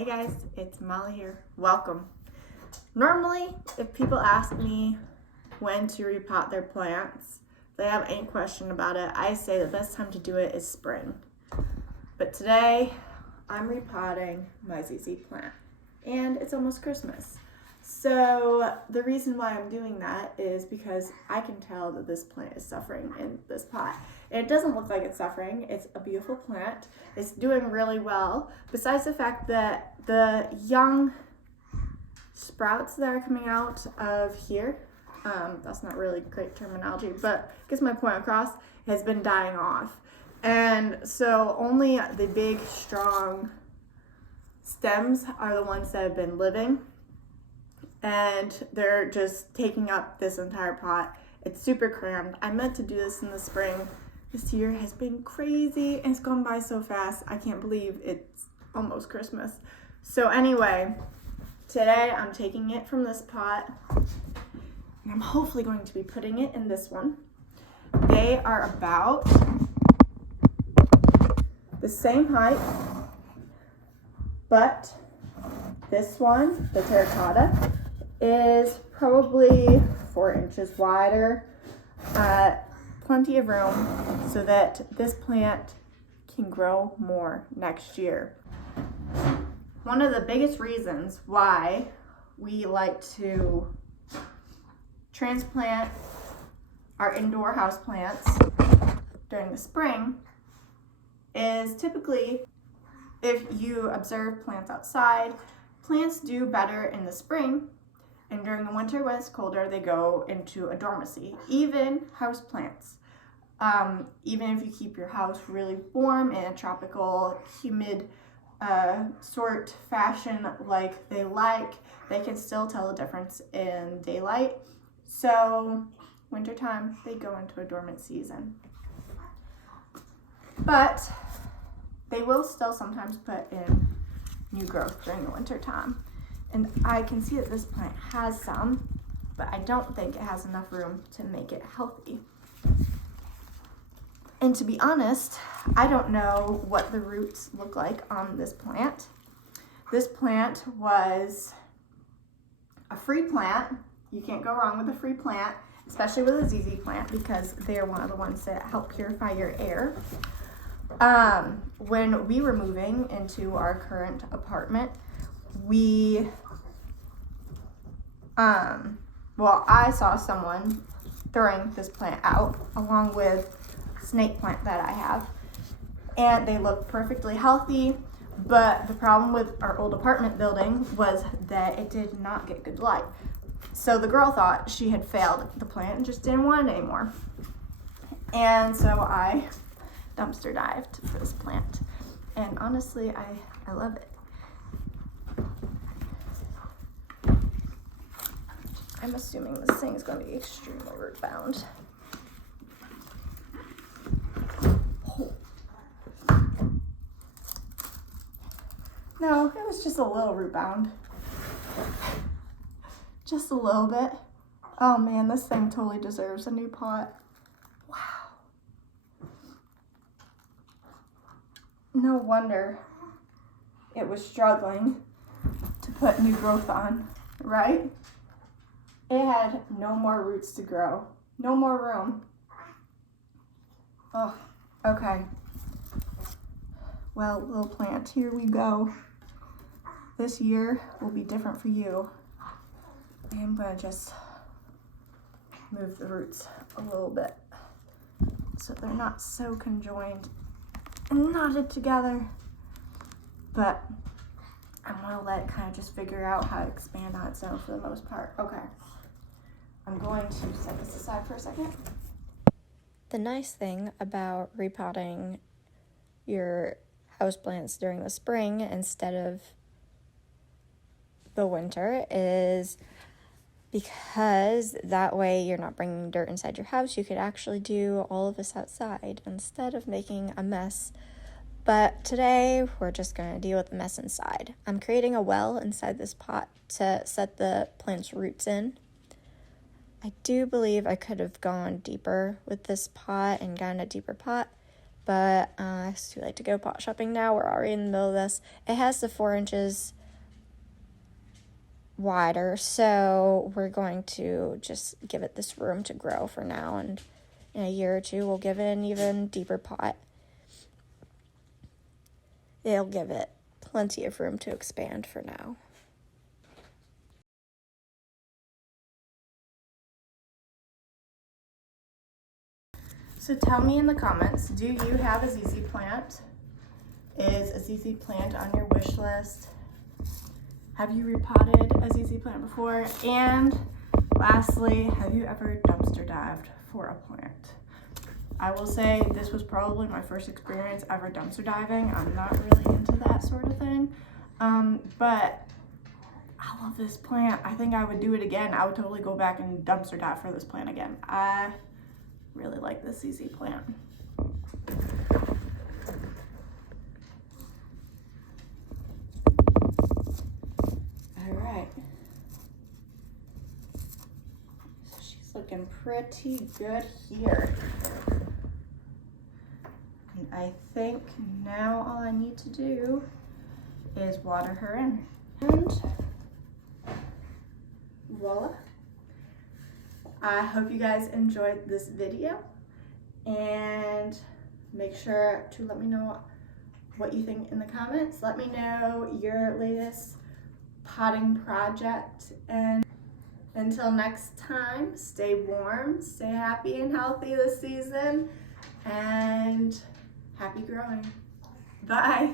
Hey guys, it's Molly here. Welcome. Normally, if people ask me when to repot their plants, if they have any question about it, I say the best time to do it is spring. But today, I'm repotting my ZZ plant, and it's almost Christmas. So the reason why I'm doing that is because I can tell that this plant is suffering in this pot. And it doesn't look like it's suffering. It's a beautiful plant. It's doing really well. Besides the fact that the young sprouts that are coming out of here, that's not really great terminology, but gets my point across, has been dying off. And so only the big, strong stems are the ones that have been living. And they're just taking up this entire pot. It's super crammed. I meant to do this in the spring. This year has been crazy and it's gone by so fast. I can't believe it's almost Christmas. So anyway, today I'm taking it from this pot and I'm hopefully going to be putting it in this one. They are about the same height, but this one, the terracotta, is probably 4 inches wider. Plenty of room so that this plant can grow more next year. One of the biggest reasons why we like to transplant our indoor house plants during the spring is typically, if you observe plants outside, plants do better in the spring, and during the winter when it's colder, they go into a dormancy. Even house plants. Even if you keep your house really warm in a tropical, humid sort fashion like they like, they can still tell the difference in daylight. So wintertime, they go into a dormant season. But they will still sometimes put in new growth during the winter time. And I can see that this plant has some, but I don't think it has enough room to make it healthy. And to be honest, I don't know what the roots look like on this plant. This plant was a free plant. You can't go wrong with a free plant, especially with a ZZ plant, because they are one of the ones that help purify your air. When we were moving into our current apartment, I saw someone throwing this plant out along with snake plant that I have, and they looked perfectly healthy, but the problem with our old apartment building was that it did not get good light. So the girl thought she had failed the plant and just didn't want it anymore. And so I dumpster dived for this plant, and honestly I love it. I'm assuming this thing is going to be extremely root bound. No, it was just a little root bound. Just a little bit. Oh man, this thing totally deserves a new pot. Wow. No wonder it was struggling to put new growth on, right? It had no more roots to grow. No more room. Oh, okay. Well, little plant, here we go. This year will be different for you. I'm gonna just move the roots a little bit so they're not so conjoined and knotted together. But I'm gonna let it kind of just figure out how to expand on its own for the most part. Okay. I'm going to set this aside for a second. The nice thing about repotting your houseplants during the spring instead of the winter is because that way you're not bringing dirt inside your house. You could actually do all of this outside instead of making a mess. But today we're just going to deal with the mess inside. I'm creating a well inside this pot to set the plant's roots in. I do believe I could have gone deeper with this pot and gotten a deeper pot, but it's too late to go pot shopping now. We're already in the middle of this. It has the 4 inches wider, so we're going to just give it this room to grow for now, and in a year or two we'll give it an even deeper pot. It'll give it plenty of room to expand for now. So tell me in the comments, do you have a ZZ plant? Is a ZZ plant on your wish list? Have you repotted a ZZ plant before? And lastly, have you ever dumpster dived for a plant? I will say this was probably my first experience ever dumpster diving. I'm not really into that sort of thing, but I love this plant. I think I would do it again. I would totally go back and dumpster dive for this plant again. I really like this ZZ plant. All right. So she's looking pretty good here. And I think now all I need to do is water her in. And voila. I hope you guys enjoyed this video, and make sure to let me know what you think in the comments. Let me know your latest potting project, and until next time, stay warm, stay happy and healthy this season, and happy growing. Bye.